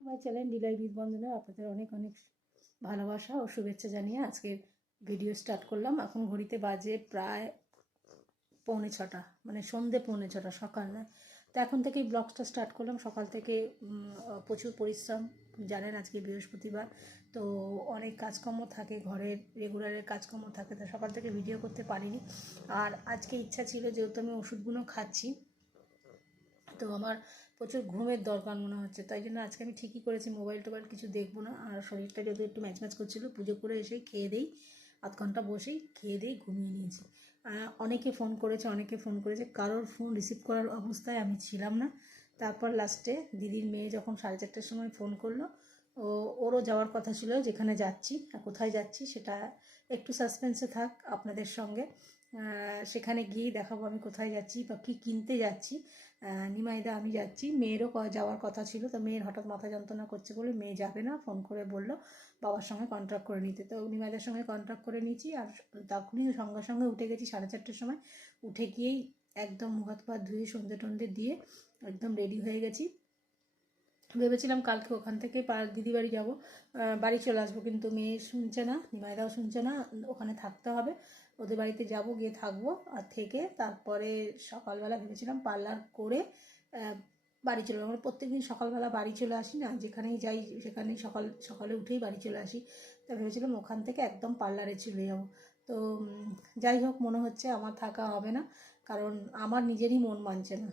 আমার channel delay বন্ধনে আপনাদের অনেক অনেক ভালোবাসা ও শুভেচ্ছা জানিয়ে আজকের ভিডিও স্টার্ট করলাম। এখন ঘড়িতে বাজে প্রায় পৌনে ছটা মানে সন্ধে পৌনে ছটা সকাল নয় তো এখন থেকেই ব্লগটা স্টার্ট করলাম। সকাল থেকে প্রচুর পরিশ্রম। জানেন আজকে বৃহস্পতিবার, তো অনেক কাজকর্ম থাকে, ঘরের রেগুলারের কাজকর্ম থাকে, তো সকাল থেকে ভিডিও করতে পারিনি। আর আজকে ইচ্ছা ছিল যেহেতু আমি ওষুধগুলো খাচ্ছি তো আমার প্রচুর ঘুমের দরকার মনে হচ্ছে। তাই জন্য আজকে আমি ঠিকই করেছি, মোবাইল টোবাইল কিছু দেখব না। আর শরীরটা যদি একটু ম্যাচ ম্যাচ করছিল, পুজো করে এসে খেয়ে দেই, আধ ঘণ্টা বসেই খেয়ে দেই, ঘুমিয়ে নিয়েছি। অনেকে ফোন করেছে, অনেকে ফোন করেছে, কারোর ফোন রিসিভ করার অবস্থায় আমি ছিলাম না। তারপর লাস্টে দিদির মেয়ে যখন সাড়ে চারটের সময় ফোন করল, ও, ওরও যাওয়ার কথা ছিল, যেখানে যাচ্ছি কোথায় যাচ্ছি সেটা একটু সাসপেন্সে থাক আপনাদের সঙ্গে। সেখানে গিয়েই দেখাবো আমি কোথায় যাচ্ছি বা কী কিনতে যাচ্ছি। নিমাইদা, আমি যাচ্ছি। মেয়েরও যাওয়ার কথা ছিল, তো মেয়ের হঠাৎ মাথা যন্ত্রণা করছে বলে মেয়ে যাবে না, ফোন করে বলল বাবার সঙ্গে কন্ট্রাক্ট করে নিতে। তো নিমাইদার সঙ্গে কন্ট্রাক্ট করে নিয়েছি আর তখনই সঙ্গে সঙ্গে উঠে গেছি সাড়ে চারটের সময়। উঠে গিয়েই একদম মুখ হাত পা ধুয়ে সন্ধে টন্ধে দিয়ে একদম রেডি হয়ে গেছি। ভেবেছিলাম কালকে ওখান থেকে দিদি বাড়ি যাব। বাড়ি চলে আসব কিন্তু মেয়ে শুনছে না, নিমাইদাও শুনছে না, ওখানে থাকতে হবে। ওদের বাড়িতে যাব, গিয়ে থাকব আর থেকে তারপরে সকালবেলা ভেবেছিলাম পার্লার করে বাড়ি চলে আমরা প্রত্যেকদিন সকালবেলা বাড়ি চলে আসি না, যেখানেই যাই সেখানেই সকাল, সকালে উঠেই বাড়ি চলে আসি। তা ভেবেছিলাম ওখান থেকে একদম পার্লারে চলে যাব। তো যাই হোক, মনে হচ্ছে আমার থাকা হবে না। কারণ আমার নিজেরই মন মানছে না।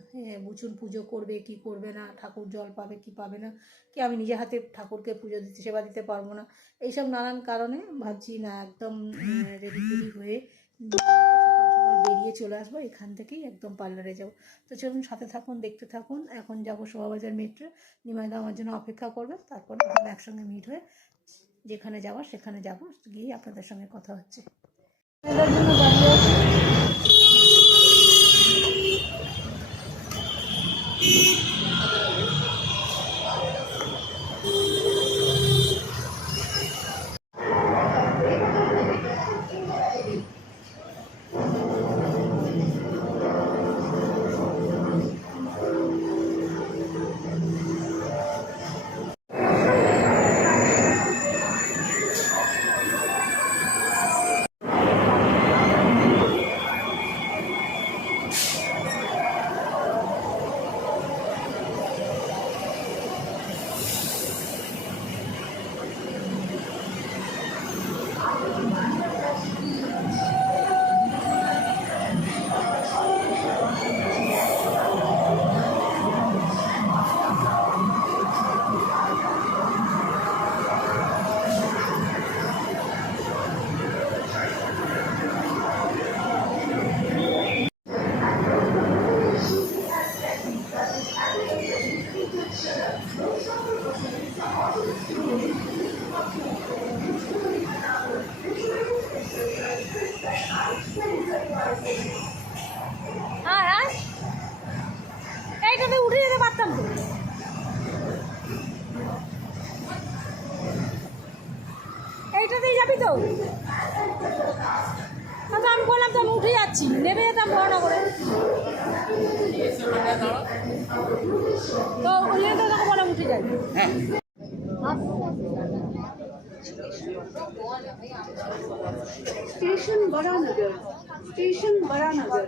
বুচুন পুজো করবে, কি করবে না, ঠাকুর জল পাবে, কি পাবে না, কি আমি নিজে হাতে ঠাকুরকে পুজো দিতে, সেবা দিতে পারব না। এইসব নানান কারণে ভাবছি না, একদম রেডি টেডি হয়ে বেরিয়ে চলে আসব, এখান থেকেই একদম পার্লারে যাব। তো চলুন সাথে থাকুন, দেখতে থাকুন, এখন যাব শোভাবাজার মেট্রো নিমাইদা আমার জন্য অপেক্ষা করবে, তারপর একসঙ্গে মিট হয়ে যেখানে যাওয়ার সেখানে যাব গিয়ে আপনাদের সঙ্গে কথা হচ্ছে। যাচ্ছি নেমে যেতাম মহানগরে। তো ওরিয়েন্টে তখন বলে উঠে যাই হ্যাঁ। স্টেশন বড়ানগর স্টেশন বড়ানগর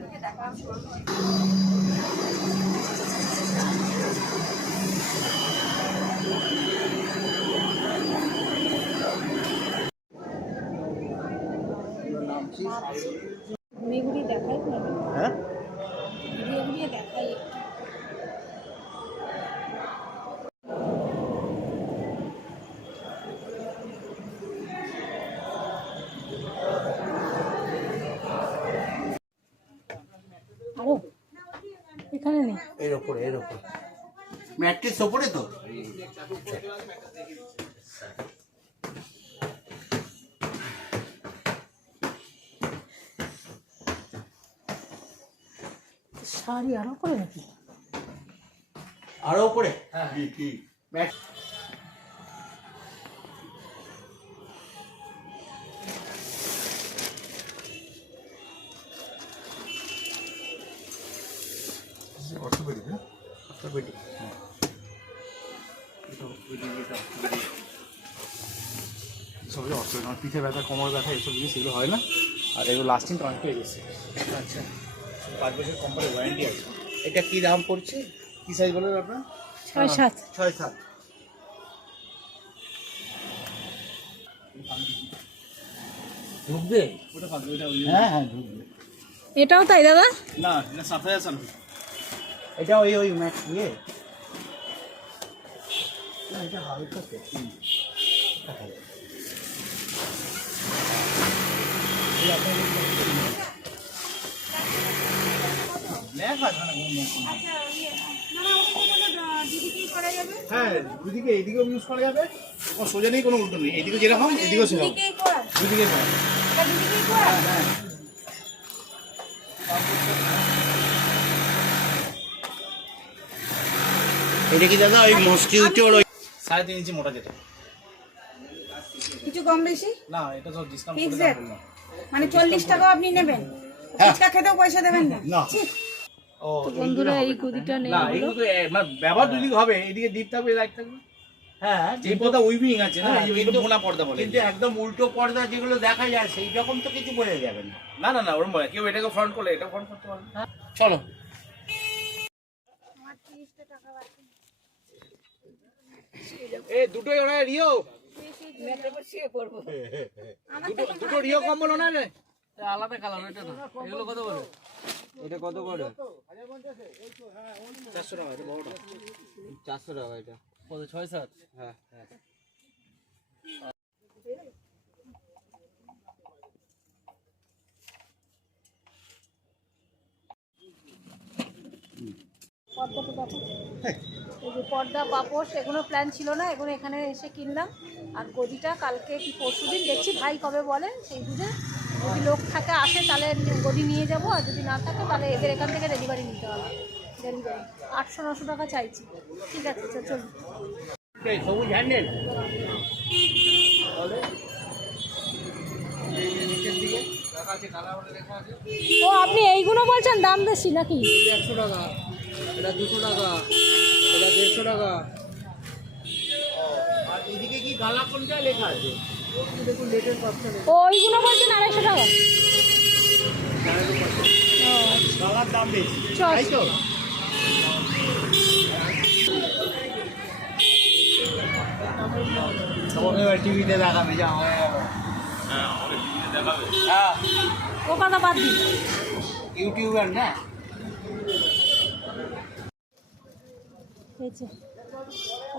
এখানে এর ওপরে এর ওপরে ম্যাট্রিক্স ওপরে তো? শাড়ি আরও করে নাকি? আরও ওপরে কি কি? ম্যাট অর্থোপেডিক অর্থোপেডিক এসব হলে অসুবিধা আমার পিঠে ব্যথা কোমর ব্যথা এসব জিনিস এগুলো হয় না। আর এগুলো লাস্টিং তো অনেক পেয়ে গেছে। আচ্ছা। পাঁচ বছর কোম্পানির ওয়ারেন্টি আছে। এটা কি দাম পড়ছে? কী সাইজ বলবেন আপনার? ছয় সাত। ছয় সাত। ঢুকবে? হ্যাঁ হ্যাঁ ঢুকবে। এটাও তাই দাদা? না এটা সাত হাজার সাল এটা ওই ওই ম্যাট ইয়ে এটা হালকা হ্যাঁ দুদিকে এইদিকেও ইউজ করা যাবে। কোনো সোজা নেই কোনো উল্টো নেই। এইদিকে যেরকম এদিকেও সেরকম। দুদিকে করা। এটা কি দাদা ওই মস্কিউটোর ওই সাড়ে তিন ইঞ্চি মোটা যেটা। কিছু কম বেশি? না এটা তো ডিসকাউন্ট করে মানে চল্লিশ টাকা আপনি নেবেন। হ্যাঁ। ফুচকা খেতেও পয়সা দেবেন না। না। ও বন্ধুরা এই গদিটা নেই না এগুলো তো মানে ব্যবহার দুদিকে হবে। এদিকে ডিপ থাকবে লাইট থাকবে হ্যাঁ যে পর্দা উইভিং আছে না? হ্যাঁ, এই কিন্তু- পর্দা বলে। কিন্তু একদম উল্টো পর্দা যেগুলো দেখা যায় সেই রকম তো কিছু বোঝা যাবে না। না না না ওরকম কেউ এটাকে ফ্রন্ট করলে এটা ফ্রন্ট করতে পারবে চলো। এ দুটোই ওরা রিও? দুটো দুটো রিও কম্বল ওনার? আলাদা কালার এটা না। এগুলো কত করে? এটা কত করে? চারশো টাকা এটা বড়টা। চারশো টাকা এটা। কত ছয় সাত? হ্যাঁ হ্যাঁ। পর্দাটা দেখো। এই যে পর্দা পাপোশ এগুলো প্ল্যান ছিল না এগুলো এখানে এসে কিনলাম। আর গদিটা কালকে কি পরশু দিন দেখছি ভাই কবে বলেন সেই বুঝে যদি লোক থাকে আসে তাহলে গদি নিয়ে যাব আর যদি না থাকে তাহলে এদের এখান থেকে ডেলিভারি নিতে হবে। ডেলিভারি আটশো নশো টাকা চাইছি। ঠিক আছে চল চল। সবুজ হ্যান্ডেল ও আপনি এইগুলো বলছেন দাম বেশি নাকি? একশো টাকা। এটা দুশো টাকা। এটা দেড়শো টাকা। আর এদিকে কি গালা কোনটা লেখা আছে? দেখুন লেটের নেই ওইগুলো বলছেন আড়াইশো টাকা। গালার দাম বেশি তাই তো? তোমাকে টিভিতে দেখাবে যে আমার হ্যাঁ। ও কথা বাদ দিন। ইউটিউবার না? হয়েছে।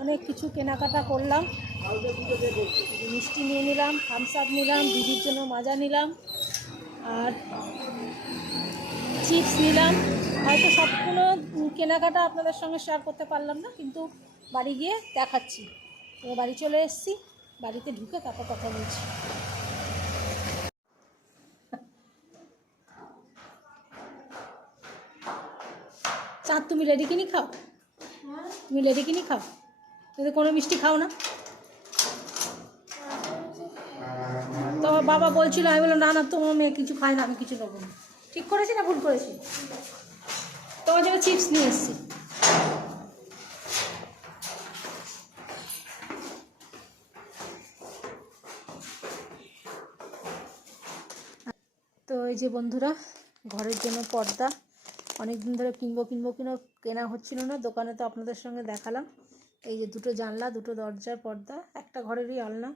অনেক কিছু কেনাকাটা করলাম। মিষ্টি নিয়ে নিলাম থামস আপ নিলাম, দিদির জন্য মাজা নিলাম, আর চিপস নিলাম। হয়তো সবগুলো কেনাকাটা আপনাদের সঙ্গে শেয়ার করতে পারলাম না, কিন্তু বাড়ি গিয়ে দেখাচ্ছি। এবার বাড়ি চলে এসেছি, বাড়িতে ঢুকে তারপর কথা বলছি। চাঁদ, তুমি রেডি কিনি খাও? তুমি লেডি কিনি খাও। কিন্তু কোনো মিষ্টি খাও না। তো বাবা বলছিল, আমি বললাম, না না, তোমার মেয়ে কিছু খায় না, আমি কিছু নেব না। ঠিক করেছি না ভুল করেছি? তোমার জন্য চিপস নিয়ে এসেছি। তো এই যে বন্ধুরা, ঘরের জন্য পর্দা। অনেক দিন ধরে কিনবো কিনবো কিনো কেনা হচ্ছিল না। দোকানে তো আপনাদের সঙ্গে দেখালাম। এই যে দুটো জানলা দুটো দরজার পর্দা একটা ঘরেরই আলনা।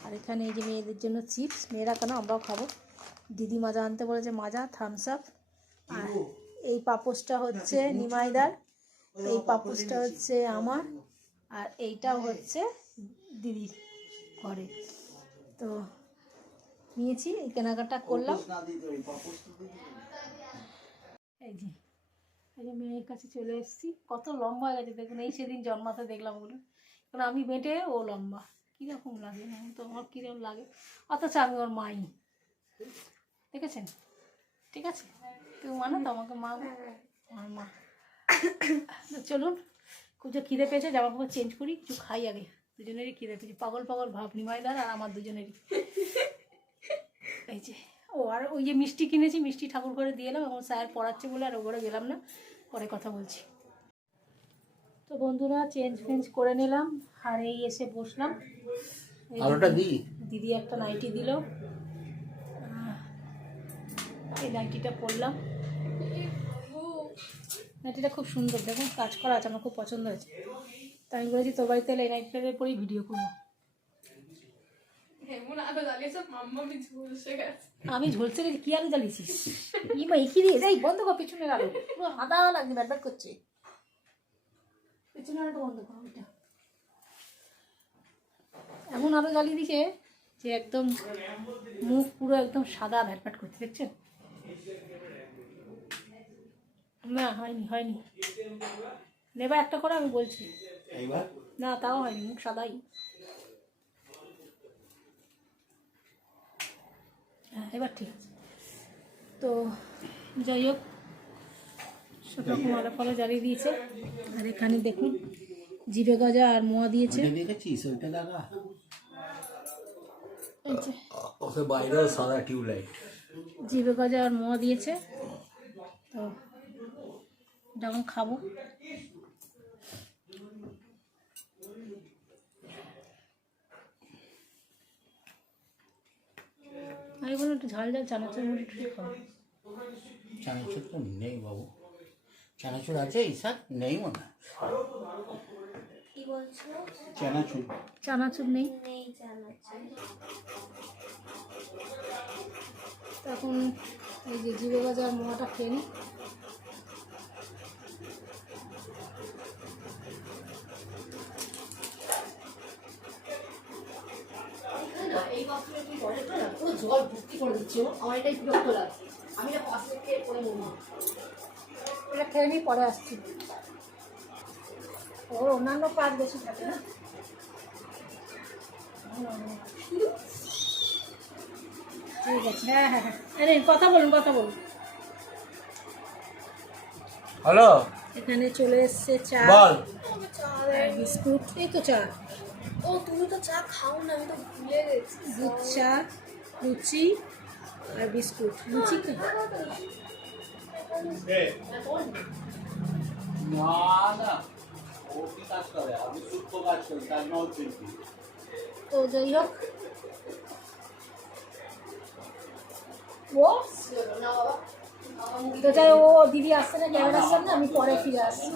আর এখানে এই যে মেয়েদের জন্য চিপস। মেয়েরা কেন আমরাও খাব? দিদি মাজা আনতে বলেছে মাজা থামস আপ আর এই পাপোসটা হচ্ছে নিমাইদার। এই পাপোসটা হচ্ছে আমার। আর এইটাও হচ্ছে দিদির ঘরে। তো নিয়েছি এই কেনাকাটা করলাম। এই যে এই যে মেয়ের কাছে চলে এসেছি। কত লম্বা হয়ে গেছে, দেখুন, এই সেদিন জন্মাতে দেখলাম ওগুলো কারণ আমি বেটে, ও লম্বা। কীরকম লাগে তো আমার কীরকম লাগে। অথচ আমি ওর মাই। দেখেছেন? ঠিক আছে? কেউ মানে তো আমাকে মা আমার মা। চলুন কুচো খিদে পেয়েছে, জামা কাপড় চেঞ্জ করি কিছু খাই আগে। দুজনেরই খিদে পেয়েছে। পাগল পাগল ভাব নিমাইদার আর আমার দুজনেরই। এই যে। ও আর ওই যে মিষ্টি কিনেছি মিষ্টি ঠাকুর ঘরে দিয়ে এলাম এখন স্যার পড়াচ্ছে বলে আর ও ঘরে গেলাম না পরে কথা বলছি। তো বন্ধুরা চেঞ্জ ফেঞ্জ করে নিলাম আর এই এসে বসলাম। আলোটা দিদি- দিদি একটা নাইটি দিল। এই নাইটিটা পরলাম। নাইটিটা খুব সুন্দর দেখুন কাজ করা আছে আমার খুব পছন্দ হয়েছে। তাই আমি বলেছি তোর বাড়িতে এলে এই নাইটিটা পরেই ভিডিও করব। আমি ঝলসে গেছি। কি আলু জ্বালিয়েছিস? ইমা একই দিয়ে এই বন্ধ কর পিছনের আলু। পুরো আদা লাগছে ব্যাট ব্যাট করছে। পিছনের আলুটা বন্ধ কর ওইটা। এমন আলু জ্বালিয়ে দিছে যে একদম মুখ পুরো একদম সাদা ভ্যাট ভ্যাট করছে দেখছেন? না হয়নি হয়নি। নেবা একটা করে আমি বলছি। না তাও হয়নি মুখ সাদাই। হ্যাঁ। এবার ঠিক আছে। তো যাই হোক সব রকম আলো ফলো জ্বালিয়ে দিয়েছে। আর এখানে দেখুন জিভে গজা আর মোয়া দিয়েছে। সাদা টিউবলাইট। জিভে গজা আর মোয়া দিয়েছে। তো যখন খাব। আমি বললাম একটু ঝাল ঝাল চানাচুর মুড়ি টুড়ি খাব। চানাচুর তো নেই বাবু। চানাচুর আছে ঈশান নেই মনে হয়। কি বলছো? চানাচুর। চানাচুর নেই। তখন এই যে জিভে বাজার মোয়াটা খেয়ে নিই এটা খেয়ে নিই পরে আসছি। ওর অন্যান্য কাজ বেশি থাকে না? ঠিক আছে হ্যাঁ হ্যাঁ হ্যাঁ। কথা বলুন কথা বলুন। হ্যালো? এখানে চলে এসছে চা বিস্কুট। এই তো চা। ও তুমি তো চা খাও না আমি তো ভুলে গেছি। দুধ চা লুচি আর বিস্কুট। লুচি কে? না না। তো যাই হোক। ও? তো যাই ও দিদি আসছে না ক্যামেরার সামনে আমি পরে ফিরে আসছি।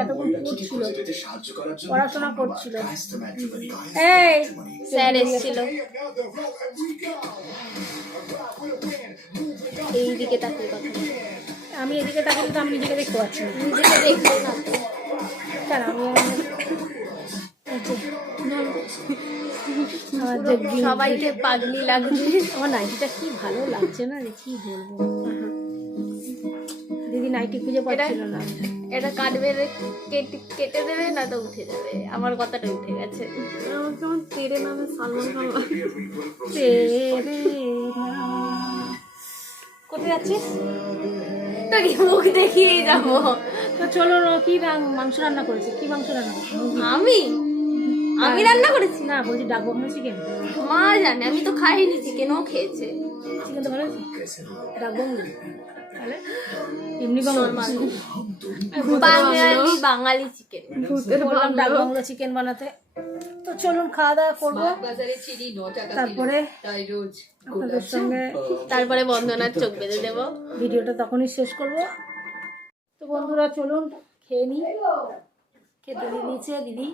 এতক্ষণ পড়াশোনা করছিল। স্যার এসেছিল। এই দিকে তাকিয়ে আমি এদিকে তাকালে তো আমি নিজেকে দেখতে পাচ্ছি নিজেকে দেখলে না। আমি সবাইকে পাগলি লাগছে। আমার নাইটিটা কি ভালো লাগছে না রে কি বলব? দিদি নাইটি খুঁজে পাচ্ছিল না। এটা কাটবে কেটে কেটে দেবে না তো উঠে যাবে? আমার কথাটা উঠে গেছে। কেমন তেরে নামে সালমান খান। তেরে। কোথায় যাচ্ছিস তোকে মুখ দেখিয়েই যাব। তো চলো কি মাংস রান্না করেছে। কি মাংস রান্না করেছে? আমি? আমি রান্না করেছি? না বলছি ডাকবো মানে চিকেন মা জানে আমি তো খাইনি চিকেনও খেয়েছে। চিকেন তো ভালো হয়েছে? ডাকবো তাহলে? এমনি বাংলা বাঙালি বাঙালি চিকেন বললাম ডাক বাংলা চিকেন বানাতে। তো চলুন খাওয়া দাওয়া করব। তারপরে আপনাদের সঙ্গে তারপরে বন্দনার চোখ বেঁধে দেবো। ভিডিওটা তখনই শেষ করব। তো বন্ধুরা চলুন খেয়ে নিই। খেতে দিয়ে দিয়েছে দিদি।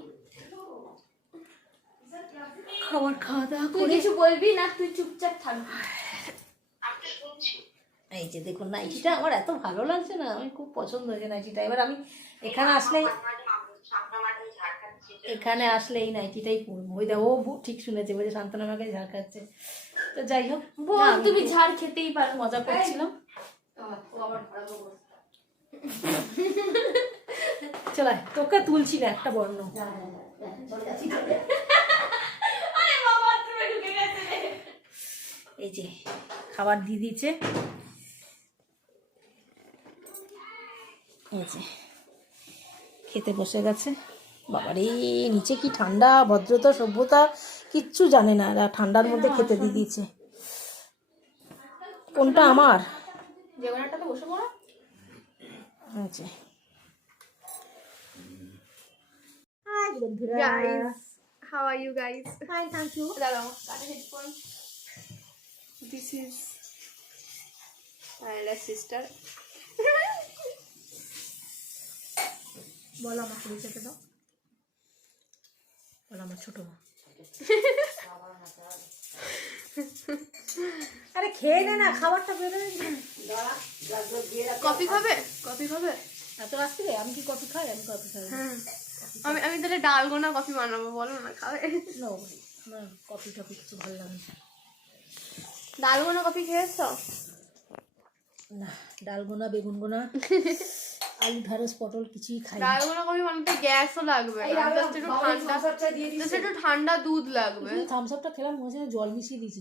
খাবার খাওয়া দাওয়া তুই কিছু বলবি না? তুই চুপচাপ থাকবি এই যে দেখুন নাইটিটা আমার এত ভালো লাগছে না আমি খুব পছন্দ হয়েছে নাইটিটা। এবার আমি এখানে আসলে এখানে আসলে এই নাইটিটাই পরবো। ওই দেখো ও বু- ঠিক শুনেছে বলছে শান্তনা আমাকে ঝাড় খাচ্ছে তো যাই হোক বল তুমি ঝাড় খেতেই পারো। মজা করছিলাম। চল আয়, তোকে তুলছি না একটা বর্ণ আরে বাবা তুমি ঢুকে গেছে খাবার দিয়ে দিয়েছে। এই যে খেতে বসে গেছে। বাবারে নিচে কি ঠান্ডা ভদ্রতা সভ্যতা কিচ্ছু জানে না এরা ঠান্ডার মধ্যে খেতে দিয়ে দিয়েছে। কোনটা আমার? যে। আচ্ছা guys how are you guys? Fine, thank you. দাঁড়াও কানে headphone this is my sister. বলো আমার পরিচয়টা দাও বলো আমার ছোট মা আরে খেয়ে নে না খাবারটা বেরোয় না কফি খাবে? কফি খাবে? এত রাত্রে আমি কি কফি খাই? আমি কফি খাই। হ্যাঁ। আমি আমি তাহলে ডালগোনা কফি বানাবো বলো না খাবে? কফি টফি কিছু ভালো লাগে না। ডালগোনা কফি খেয়েছো? না বেগুন গোনা আলু ঢ্যাঁড়স পটল কিছুই খাই ডালগোনা কফি বানাতে গ্যাসও লাগবে জাস্ট একটু ঠান্ডা জাস্ট একটু ঠান্ডা দুধ লাগবে। থামস আপটা খেলাম মনে হচ্ছে জল মিশিয়ে দিয়েছি।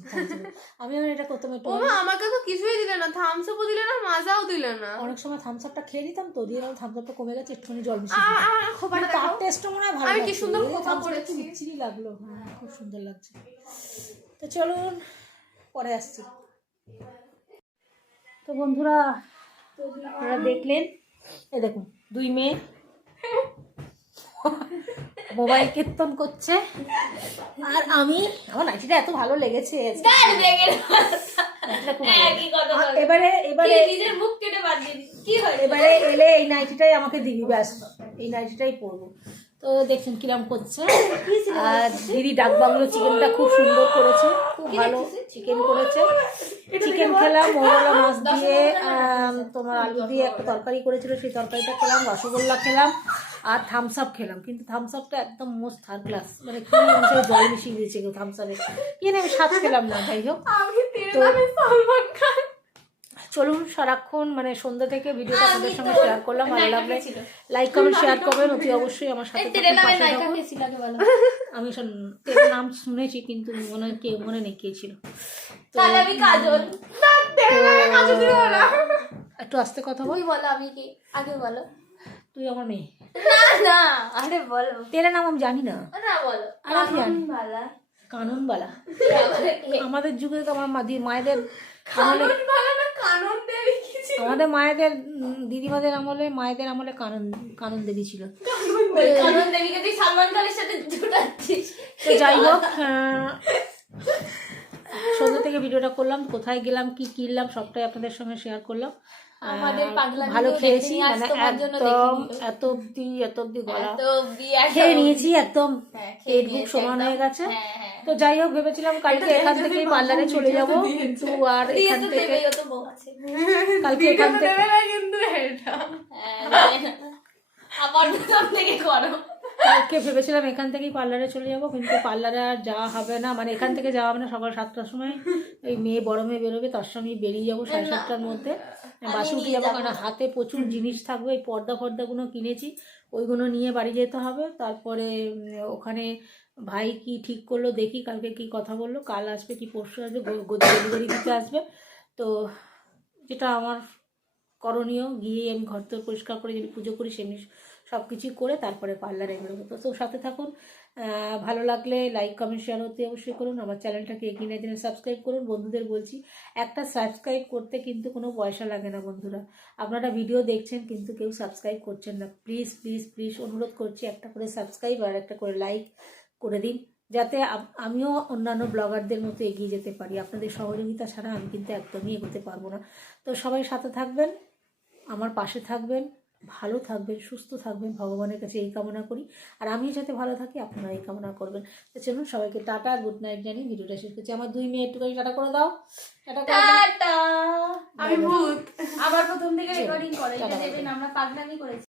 আমি এটা করতাম একটু ও আমাকে তো কিছুই দিলে না থামস আপও দিলে না মাজাও দিলে না। অনেক সময় থামস আপটা খেয়ে নিতাম তো দিয়ে থামস আপটা কমে গেছে একটুখানি জল মিশিয়ে আমার খোপাটা তার টেস্টও মনে হয় ভালো আমি কি সুন্দর খোপা লাগল। হ্যাঁ খুব সুন্দর লাগছে। তো চলুন পরে আসছি। তো বন্ধুরা আপনারা দেখলেন? এই দেখুন দুই মেয়ে মোবাইল কীর্তন করছে। আর আমি আমার নাইটিটা এত ভালো লেগেছে। আর এবারে এবারে নিজের মুখ কেটে বাদ কি হয় এবারে এলে এই নাইটিটাই আমাকে দিবি ব্যাস। এই নাইটিটাই পরবো। তো দেখছেন কিরাম করছে। আর দিদি ডাক বাংলো চিকেনটা খুব সুন্দর করেছে। ভালো চিকেন করেছে। চিকেন খেলাম মোরলা মাছ দিয়ে তোমার আলু দিয়ে একটা তরকারি করেছিল সেই তরকারিটা খেলাম রসগোল্লা খেলাম আর থামস আপ খেলাম। কিন্তু থামস আপটা একদম মোস্ট থার্ড ক্লাস মানে কি জল মিশিয়ে দিয়েছে কেউ থামস আপে কিনে আমি স্বাদ খেলাম না যাই হোক। আমি তেরে নামে সালমান খান চলুন সারাক্ষণ মানে সন্ধ্যা থেকে ভিডিওটা আপনাদের সঙ্গে শেয়ার করলাম। ভালো লাগলে লাইক কমেন্ট শেয়ার করবেন। অতি অবশ্যই আমার সাথে আমি নাম শুনেছি কিন্তু মনে হয় কে মনে নেই কে ছিল। একটু আস্তে কথা বল। বলো আমি কি? আগে বলো। তুই আমার মেয়ে। না না আরে বলো। তেরে নাম আমি জানি না। না বলো। ভালা কাননবালা। আমাদের যুগে তো আমার মা- দি- মায়েদের আমলে আমাদের মায়েদের দিদিমাদের আমলে মায়েদের আমলে কানন কানন দেবী ছিল কানন দেবীকে তুই সালমান খানের সাথে জোটাচ্ছিস। তো যাই হোক আহ, সন্ধ্যা থেকে ভিডিওটা করলাম কোথায় গেলাম কি কিনলাম সবটাই আপনাদের সঙ্গে শেয়ার করলাম। আমাদের ভালো খেয়েছি মানে একদম এত অব্দি এত অব্দি গলা খেয়ে নিয়েছি একদম। হ্যাঁ, পেট বুক সমান হয়ে গেছে। হ্যাঁ, হ্যাঁ। তো যাই হোক ভেবেছিলাম কালকে এখান থেকে পার্লারে চলে যাব। কিন্তু আর এখান থেকে। কালকে এখান থেকে না। আবার থেকে করো। কালকে ভেবেছিলাম এখান থেকেই পার্লারে চলে যাব কিন্তু পার্লারে আর যাওয়া হবে না। মানে এখান থেকে যাওয়া হবে না সকাল সাতটার সময় এই মেয়ে বড় মেয়ে বেরোবে তার সঙ্গে বেরিয়ে যাব সাড়ে সাতটার মধ্যে। বাসে উঠে যাব কারণ হাতে প্রচুর জিনিস থাকবে এই পর্দা ফর্দাগুলো কিনেছি ওইগুলো নিয়ে বাড়ি যেতে হবে। তারপরে ওখানে ভাই কি ঠিক করল দেখি কালকে কি কথা বলল কাল আসবে কি পরশু আসবে ডেলিভারি দিতে আসবে। তো যেটা আমার করণীয় গিয়ে আমি ঘর তোর পরিষ্কার করে যদি পুজো করি সেমনি সব কিছুই করে তারপরে পার্লারে বেরোবো তো তো সাথে থাকুন ভালো লাগলে লাইক কমেন্ট শেয়ার হতে অবশ্যই করুন। আমার চ্যানেলটাকে এগিয়ে নিয়ে দিনে সাবস্ক্রাইব করুন। বন্ধুদের বলছি, একটা সাবস্ক্রাইব করতে কিন্তু কোনো পয়সা লাগে না বন্ধুরা। আপনারা ভিডিও দেখছেন কিন্তু কেউ সাবস্ক্রাইব করছেন না। প্লিজ প্লিজ প্লিজ অনুরোধ করছি একটা করে সাবস্ক্রাইব আর একটা করে লাইক করে দিন। যাতে আমিও অন্যান্য ব্লগারদের মতো এগিয়ে যেতে পারি। আপনাদের সহযোগিতা ছাড়া আমি কিন্তু একদমই এগোতে পারব না। তো সবাই সাথে থাকবেন, আমার পাশে থাকবেন। ভালো থাকবেন সুস্থ থাকবেন ভগবানের কাছে এই কামনা করি। আর আমিও যাতে ভালো থাকি আপনারা এই কামনা করবেন। তো চলুন সবাইকে টাটা গুড নাইট জানি ভিডিওটা শেষ করছি। আমার দুই মেয়ে একটুখানি টাটা করে দাও। Tata tata! আমি ভূত। আবার প্রথম থেকে রেকর্ডিং করে দেবেন আমরা পাগলামি করেছি।